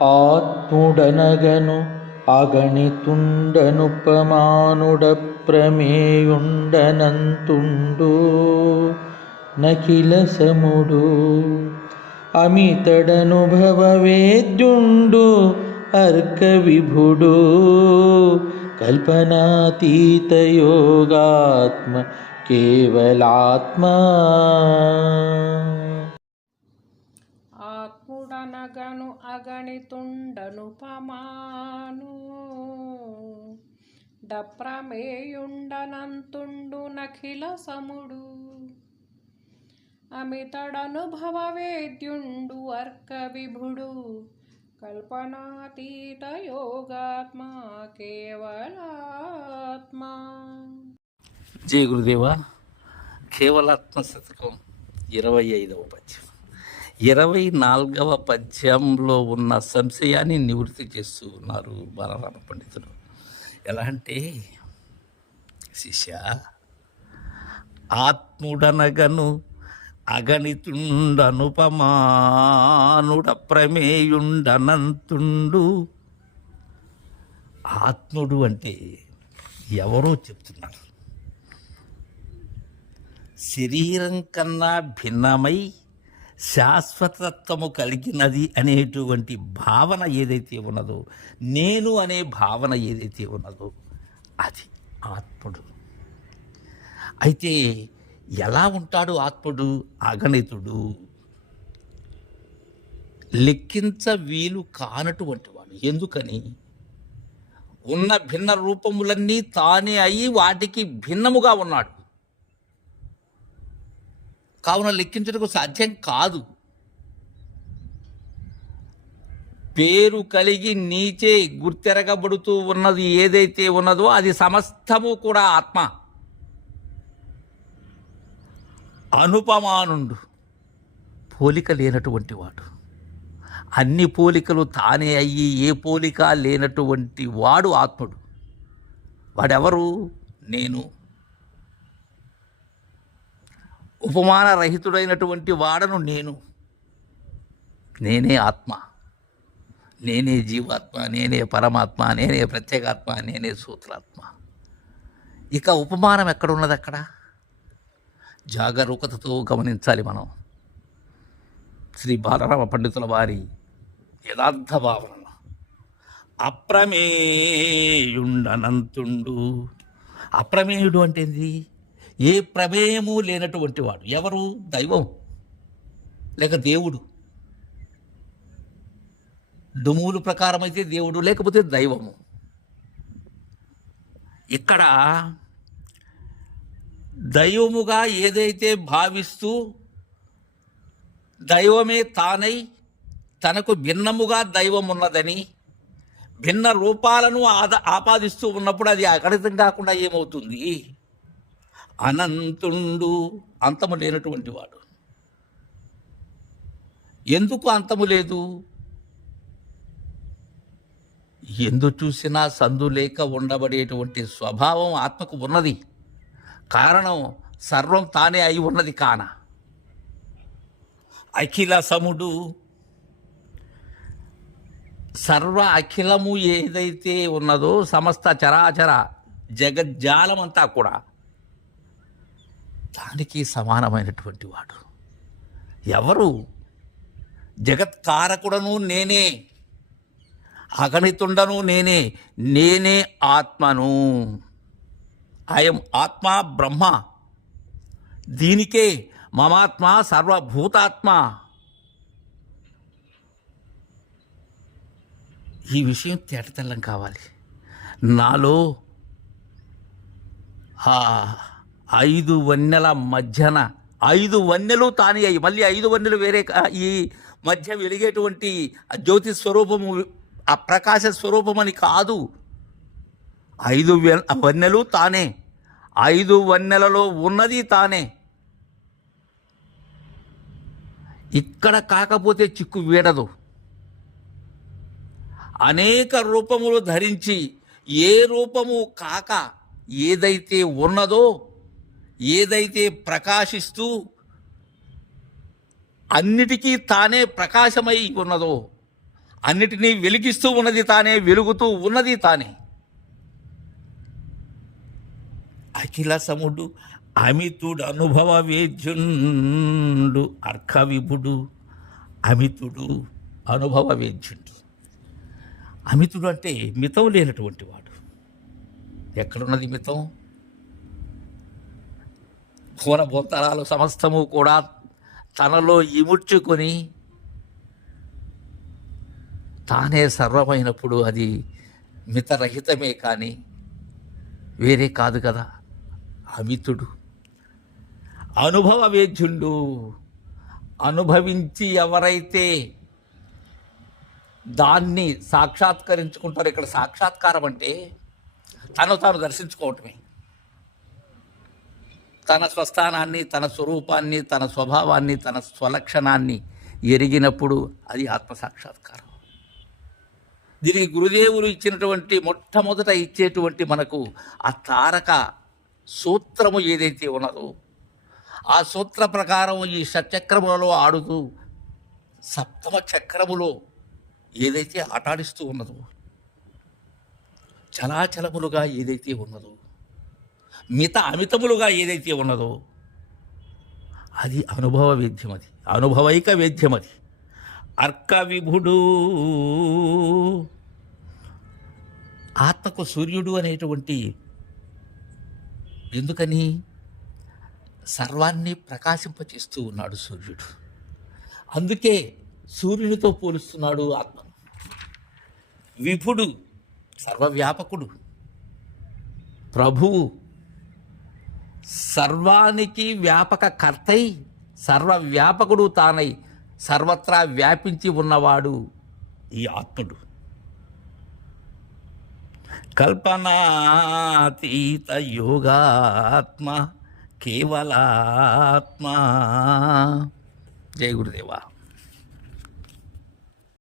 ఆత్ముడనగను అగణితుండనుపమానుడప్రమేయుండనంతుండు నఖిల సముడు అమితడనుభవవేద్యుండు అర్క విభుడు కల్పనాతీత యోగాత్మ కేవలాత్మా. ఆత్ముడనగను అగణితుండనుపమాను డప్రమేయుండనంతుండు నఖిల సముడు అమితడనుభవవేద్యుండు అర్క విభుడు కల్పనాతీత యోగాత్మ కేవలాత్మ. జయ గురుదేవా. కేవలాత్మ శతకం 25వ పద్యం. 24వ పద్యంలో ఉన్న సంశయాన్ని నివృత్తి చేస్తూ ఉన్నారు బాలరామ పండితులు. ఎలా అంటే, శిష్య, ఆత్ముడనగను అగణితుండనుపమానుడప్రమేయుండనంతుండు. ఆత్ముడు అంటే ఎవరో చెప్తున్నారు. శరీరం కన్నా భిన్నమై శాశ్వతత్వము కలిగినది అనేటువంటి భావన ఏదైతే ఉన్నదో, నేను అనే భావన ఏదైతే ఉన్నదో, అది ఆత్ముడు. అయితే ఎలా ఉంటాడు ఆత్ముడు? అగణితుడు, లెక్కించ వీలు కానటువంటి వాడు. ఎందుకని? ఉన్న భిన్న రూపములన్నీ తానే అయి వాటికి భిన్నముగా ఉన్నాడు. కావున లెక్కించడానికి సాధ్యం కాదు. పేరు కలిగి నీచే గుర్తెరగబడుతూ ఉన్నది ఏదైతే ఉన్నదో అది సమస్తము కూడా ఆత్మ. అనుపమానుండు, పోలిక లేనటువంటి వాడు. అన్ని పోలికలు తానే అయ్యి ఏ పోలిక లేనటువంటి వాడు ఆత్ముడు. వాడెవరు? నేను. ఉపమాన రహితుడైనటువంటి వాడను నేను. నేనే ఆత్మ, నేనే జీవాత్మ, నేనే పరమాత్మ, నేనే ప్రత్యేగాత్మ, నేనే సూత్రాత్మ. ఇక ఉపమానం ఎక్కడున్నది? అక్కడ జాగరూకతతో గమనించాలి మనం. శ్రీ బాలరామ పండితుల వారి యథార్థ భావన. అప్రమేయుండనంతుండు. అప్రమేయుడు అంటే ఏంది? ఏ ప్రమేయము లేనటువంటి వాడు. ఎవరు? దైవం లేక దేవుడు. డుమువుల ప్రకారం అయితే దేవుడు, లేకపోతే దైవము. ఇక్కడ దైవముగా ఏదైతే భావిస్తూ దైవమే తానై తనకు భిన్నముగా దైవం ఉన్నదని భిన్న రూపాలను ఆపాదిస్తూ ఉన్నప్పుడు అది అగణితం కాకుండా ఏమవుతుంది? అనంతుండు, అంతము లేనటువంటి వాడు. ఎందుకు అంతము లేదు? ఎందు చూసినా సందు లేక ఉండబడేటువంటి స్వభావం ఆత్మకు ఉన్నది. కారణం సర్వం తానే అయి ఉన్నది కాన. అఖిల సముడు, సర్వ అఖిలము ఏదైతే ఉన్నదో సమస్త చరాచర జగజ్జాలమంతా కూడా దానికి సమానమైనటువంటి వాడు. ఎవరు? జగత్కారకుడను నేనే, అగణితుండను నేనే, నేనే ఆత్మను. అయం ఆత్మ బ్రహ్మ. దీనికే మమాత్మ సర్వభూతాత్మ. ఈ విషయం తేటతెల్లం కావాలి. నాలో 5 వన్నెల మధ్యన 5 వన్నెలు తానే అయ్యి, మళ్ళీ 5 వన్నెలు వేరే, ఈ మధ్య వెలిగేటువంటి జ్యోతి స్వరూపము, ఆ ప్రకాశ స్వరూపం అని కాదు. 5 వన్నెలు తానే, 5 వన్నెలలో ఉన్నది తానే. ఇక్కడ కాకపోతే చిక్కు వీడదు. అనేక రూపములు ధరించి ఏ రూపము కాక ఏదైతే ఉన్నదో, ఏదైతే ప్రకాశిస్తూ అన్నిటికీ తానే ప్రకాశమై ఉన్నదో అన్నిటినీ వెలిగిస్తూ ఉన్నది తానే, వెలుగుతూ ఉన్నది తానే. అఖిల సముడు అమితుడు అనుభవ వేద్యుండు, అర్క విభుడు అమితుడు అనుభవ వేద్యుండు. అమితుడు అంటే మితం లేనటువంటి వాడు. ఎక్కడున్నది మితం? భూతరాలు సమస్తము కూడా తనలో ఇముడ్చుకొని తానే సర్వమైనప్పుడు అది మితరహితమే కానీ వేరే కాదు కదా. అమితుడు అనుభవ వేద్యుండు. అనుభవించి ఎవరైతే దాన్ని సాక్షాత్కరించుకుంటారో, ఇక్కడ సాక్షాత్కారం అంటే తను తాను దర్శించుకోవటమే. తన స్వస్థానాన్ని, తన స్వరూపాన్ని, తన స్వభావాన్ని, తన స్వలక్షణాన్ని ఎరిగినప్పుడు అది ఆత్మసాక్షాత్కారం. దీనికి గురుదేవులు ఇచ్చినటువంటి మొట్టమొదట ఇచ్చేటువంటి మనకు ఆ తారక సూత్రము ఏదైతే ఉన్నదో, ఆ సూత్ర ప్రకారం ఈ షట్చక్రములలో ఆడుతూ సప్తమ చక్రములో ఏదైతే ఆటాడిస్తూ ఉన్నదో, చలాచలములుగా ఏదైతే ఉన్నదో, అమితములుగా ఏదైతే ఉన్నదో అది అనుభవ వేద్యం, అది అనుభవైక వేద్యం. అది అర్క విభుడు. ఆత్మకు సూర్యుడు అనేటువంటి, ఎందుకని? సర్వాన్ని ప్రకాశింపచేస్తూ ఉన్నాడు సూర్యుడు. అందుకే సూర్యునితో పోలుస్తున్నాడు ఆత్మను. విభుడు సర్వవ్యాపకుడు, ప్రభువు సర్వానికి వ్యాపక కర్తై సర్వవ్యాపకుడు తానై సర్వత్రా వ్యాపించి ఉన్నవాడు ఈ ఆత్ముడు. కల్పనాతీత యోగాత్మ కేవలాత్మ. జయ గురుదేవా.